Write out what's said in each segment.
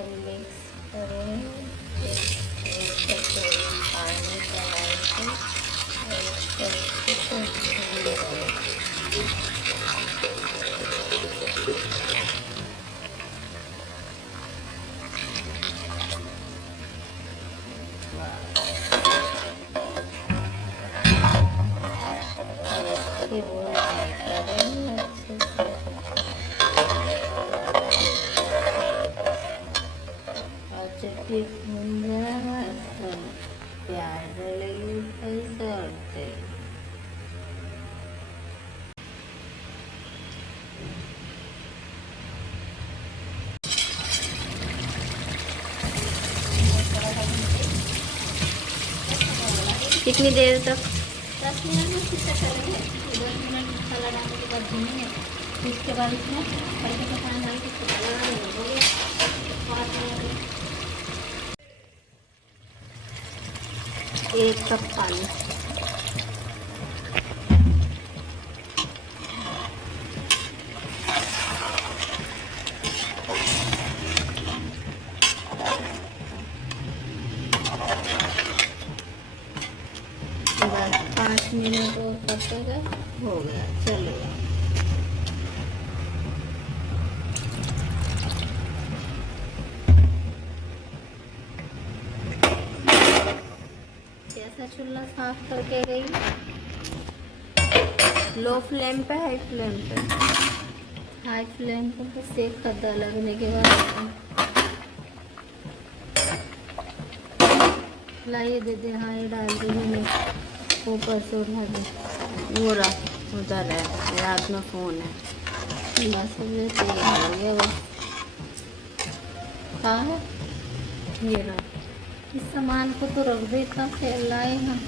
Chicken mix करून एक कटोरी पाणी डालायचं और अच्छे से जब ये भून जाएगा तो प्याज डालेंगे ऊपर से और तेल। कितनी देर तक? 10 मिनट में फिर से करेंगे। 10 मिनट मसाला डालने के बाद भूनेंगे, फिर उसके बाद इसमें हल्के से पानी डाल के मसाला डालेंगे। हो गया 5 मिनट। 1 कप पानी। बस 5 मिनट और पकेगा, हो गया, चलेगा। जैसा चूल्हा साफ करके गई, लो फ्लेम पे, हाई फ्लेम पे? हाई फ्लेम पे तो सेक खद्दा लगने के बाद लाइए दे दे। हाँ, ये डाल दी मैंने, ऊपर से उठा दी। वो रहा उधर है, रात में फ़ोन है। बस मुझे तेल हो गया बस। कहाँ है ये रहा। इस सामान को तो रख दे, इतना तेल लाए हम।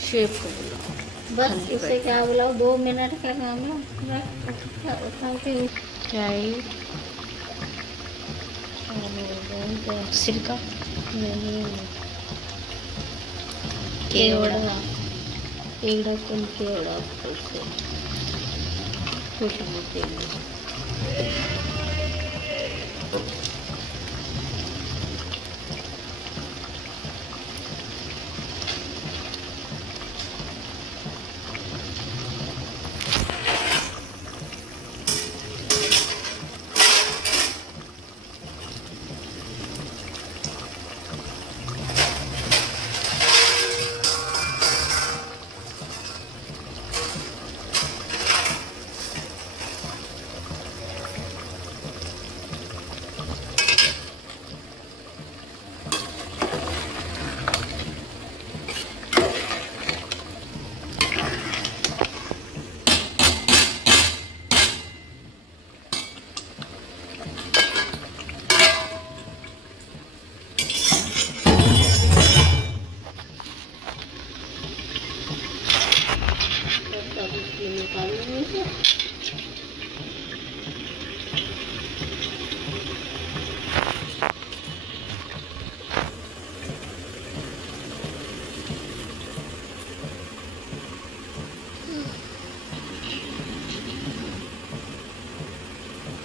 शेफ को बुलाओ बस। इसे क्या बुलाओ, 2 मिनट का काम है। चाहिए सिरका नहीं, केवड़ा केवड़ा कौन केवड़ा से खुशबू के लिए।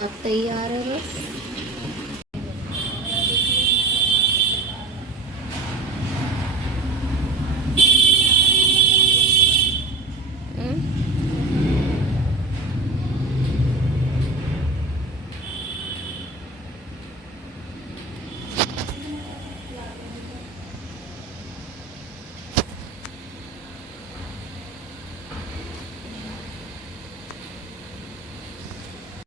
अब तैयार है बस।